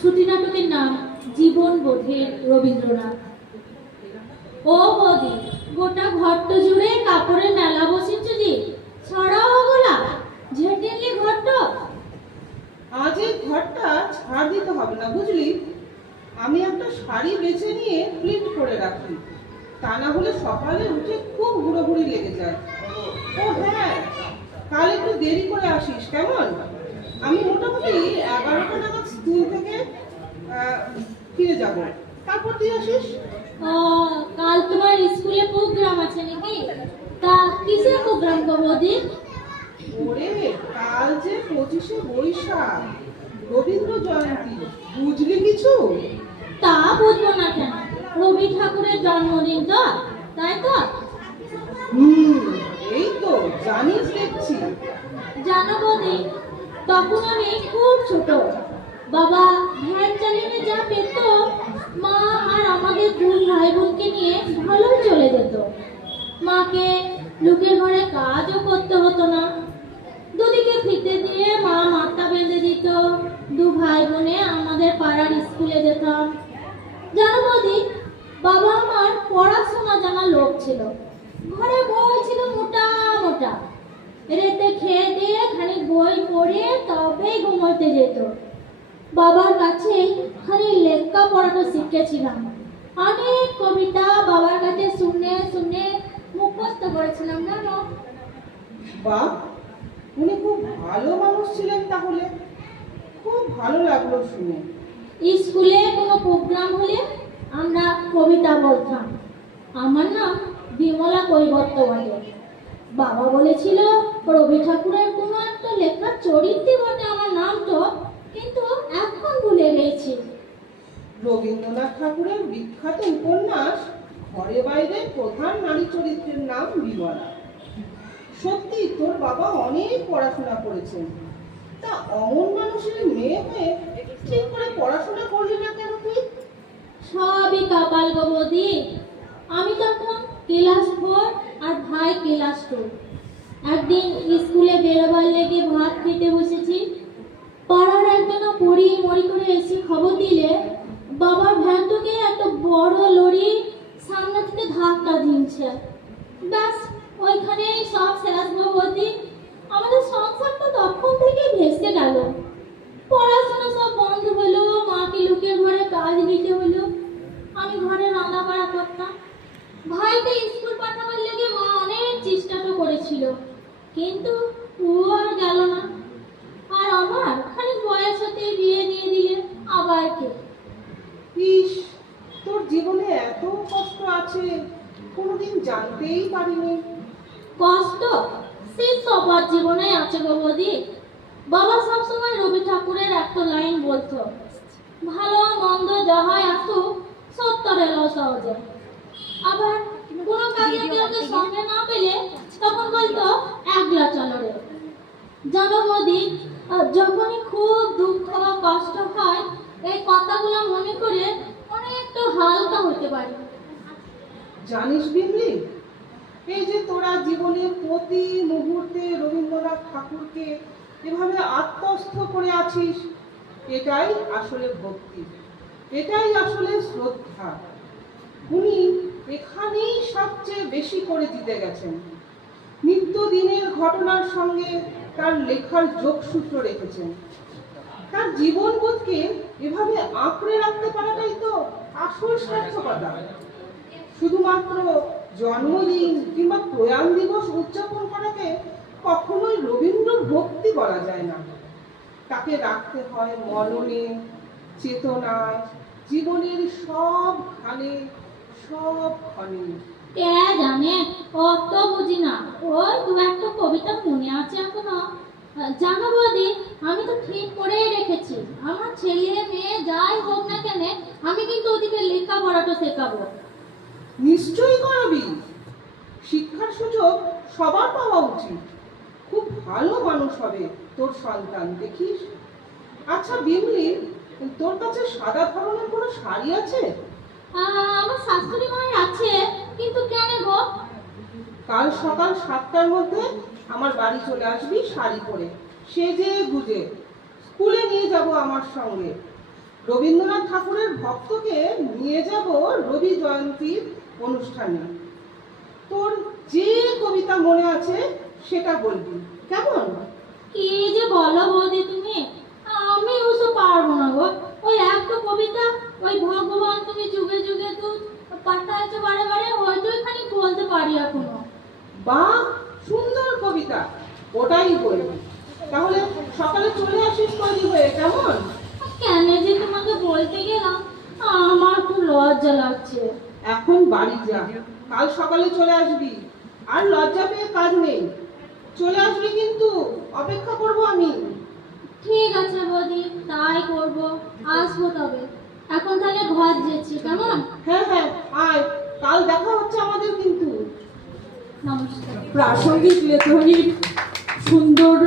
শ্রুতি নাটকের নাম জীবন বোধের রবীন্দ্রনাথ। ও বৌদি, গোটা ঘরট জুড়ে কাপড়ের মেলা বসেছে যে, ছড়াও ওগুলা ঝেঁটেনলি ঘরট। আজ এই ঘরটা ছাড় দিতে হবে না বুঝলি। আমি একটা শাড়ি বেছে নিয়ে প্লিট করে রাখি, তা না হলে সকালে উঠে খুব হুড়োহুড়ি লেগে যায়। ও হ্যাঁ, কাল একটু দেরি করে আসিস কেমন? আমি মোটামুটি 11টা নাগাদ স্কুল থেকে ফিরে যাব, তারপর তুই আসিস। ও, কাল তোমার স্কুলে প্রোগ্রাম আছে নাকি? তা কিসের প্রোগ্রাম গো বৌদি? ওরে, কাল যে 25শে বৈশাখ, রবীন্দ্র জয়ন্তী, বুঝলি কিছু? তা বুঝবো না কেন, রবি ঠাকুরের জন্মদিন তো, তাই তো? এই তো জানিস দেখছি। জানো বৌদি, তখন আমি খুব ছোট। বাবা ভ্যান চালিয়ে যা পেত, মা আর আমাদের দুই ভাই বোনকে নিয়ে ভালোই চলে যেত। মাকে লোকের ঘরে কাজও করতে হতো না, দুদিকে ফিতে দিয়ে মা মাথা বেঁধে দিত। দু ভাই বোনে আমাদের পাড়ার স্কুলে যেতাম। জানো বৌদি, বাবা আমার পড়াশোনা জানা লোক ছিল। ঘরে বই ছিল মোটা মোটা, রেতে খেয়ে দিয়ে খানিক বই পড়ে তবেই ঘুমোতে যেত। বাবার কাছে খালি লেখা পড়াটা শিখেছিলাম। অনেক কবিতা বাবার কাছে শুনে শুনে মুখস্থ করেছিলাম জানো। বাহ, উনি খুব ভালো মানুষ ছিলেন তাহলে। খুব ভালো লাগলো শুনে। স্কুলে কোনো প্রোগ্রাম হলে আমরা কবিতা বলতাম। আমার নাম বিমলা কৈবর্তবাদী। বাবা বলেছিল রবি ঠাকুরের কোনো একটা লেখার চরিত্রে বটে আমার নাম তো, কিন্তু এখন ভুলে গেছি। রবীন্দ্রনাথ ঠাকুরের বিখ্যাত উপন্যাস ঘরে বাইরে প্রধান নারী চরিত্রের নাম বিমলা। সত্যি তোর বাবা অনেক পড়াশোনা করেছেন। তা অমন মানুষের মেয়ে হয়ে ঠিক করে পড়াশোনা করলি না কেন তুই? সবই কপাল গো বৌদি। আমি তখন ক্লাস 4 আর ভাই ক্লাস 2। একদিন স্কুলে বেরোবার লেগে ভাত খেতে বসেছি। পাড়ার একজনা পড়ি মরি করে এসে খবর দিলে বাবার ভ্যানটাকে একটা বড় লরি সামনে থেকে ধাক্কা দিচ্ছে। ব্যাস, ওইখানেই সব শেষ গো বৌদি। আমাদের সংসারটা তখন থেকে ভেসে গেল। পড়াশোনা সব বন্ধ হলো, মাকে লোকের ঘরে কাজ দিতে হলো। আমি ঘরে রান্না বাড়া করতাম। ভাইকে স্কুল পাঠাবার লেগে মা অনেক চেষ্টা তো করেছিল, কিন্তু ও আর গেল না। আর আমার খালি বয়স হতে বিয়ে দিয়ে দিলে আবার কে। ইস, তোর জীবনে এত কষ্ট আছে কোনোদিন জানতেই পারিনি। কষ্ট সে সবার জীবনে আছে গো বৌদি। বাবা সবসময় রবি ঠাকুরের একটা লাইন বলতো, ভালো মন্দ যাহাই আসুক সত্তর এলো সহজে। আবার কোনো কাজে কেউকে সঙ্গে না পেলে তখন বলতো একলা চলো রে। জানো বৌদি, যখনই খুব দুঃখ বা কষ্ট হয় এই কথাগুলো মনে করে অনেকটা হালকা হতে পারে। জানিস বিমলি, এই যে তোরা জীবনের প্রতি মুহূর্তে রবীন্দ্রনাথ ঠাকুরকে এভাবে আত্মস্থ করে আছিস, এটাই আসলে ভক্তি, এটাই আসলে শ্রদ্ধা। উনি এখানেই সবচেয়ে বেশি করে জিতে গেছেন। নিত্যদিনের ঘটনার সঙ্গে তার লেখার যোগসূত্র রেখেছেন। তার জীবনবোধকে এভাবে আঁকড়ে রাখতে পারাটাই তো আসল সার্থকতা। শুধুমাত্র জন্মদিন কিংবা প্রয়াণ দিবস উদযাপন করাকে কখনোই রবীন্দ্র ভক্তি বলা যায় না। তাকে রাখতে হয় মননে, চেতনায়, জীবনের সব খানে সব ক্ষণে। কে জানে, অত বুঝি না। ওই দু একটা কবিতা মনে আছে এখনো। জানো বৌদি, আমি তো ঠিক করেই রেখেছি, আমার ছেলে মেয়ে যাই হোক না কেন আমি কিন্তু ওদিকে লেখাপড়াটা শেখাবো। নিশ্চয়ই করাবি। শিক্ষার সুযোগ সবার পাওয়া উচিত। খুব ভালো মানুষ হবে তোর সন্তান, দেখিস। আচ্ছা বিমলি, তোর কাছে সাদা ধরনের কোনো শাড়ি আছে? আমার শাশুড়ি মায়ের আছে, কিন্তু কেন গো? কাল সকাল 7টার মধ্যে আমার বাড়ি চলে আসবি শাড়ি পরে, সেজে গুজে। স্কুলে নিয়ে যাব আমার সঙ্গে। রবীন্দ্রনাথ ঠাকুরের ভক্তকে নিয়ে যাব রবি জয়ন্তীর অনুষ্ঠানে। তোর যে কবিতা মনে আছে সেটা বলবি, কেমন? কি যে বলো বৌদি তুমি, আমি ওসব পারবো না গো। ওই একটা কবিতা, ওই ভগবান তুমি যুগে যুগে দুধ পাঠাচ্ছ বারে বারে, হয়তো খানি বলতে পারি এখনো। বাহ, সুন্দর কবিতা, ওটাই বলবি। তাহলে সকালে চলে আসিস তৈরি হয়ে, কেমন? কেন যে তোমাকে বলতে গেলাম, আমার খুব লজ্জা লাগছে। এখন বাড়ি যা, কাল সকালে চলে আসবি। আর লজ্জা পেয়ে কাজ নেই, চলে আসবি কিন্তু, অপেক্ষা করব আমি। ঠিক আছে বৌদি, তাই করব, আসবো তবে। এখন তাহলে ঘর যেছি, কেমন? হ্যাঁ হ্যাঁ, আয়, কাল দেখা হচ্ছে আমাদের কিন্তু। নমস্কার। প্রাসঙ্গিক লেখনী সুন্দর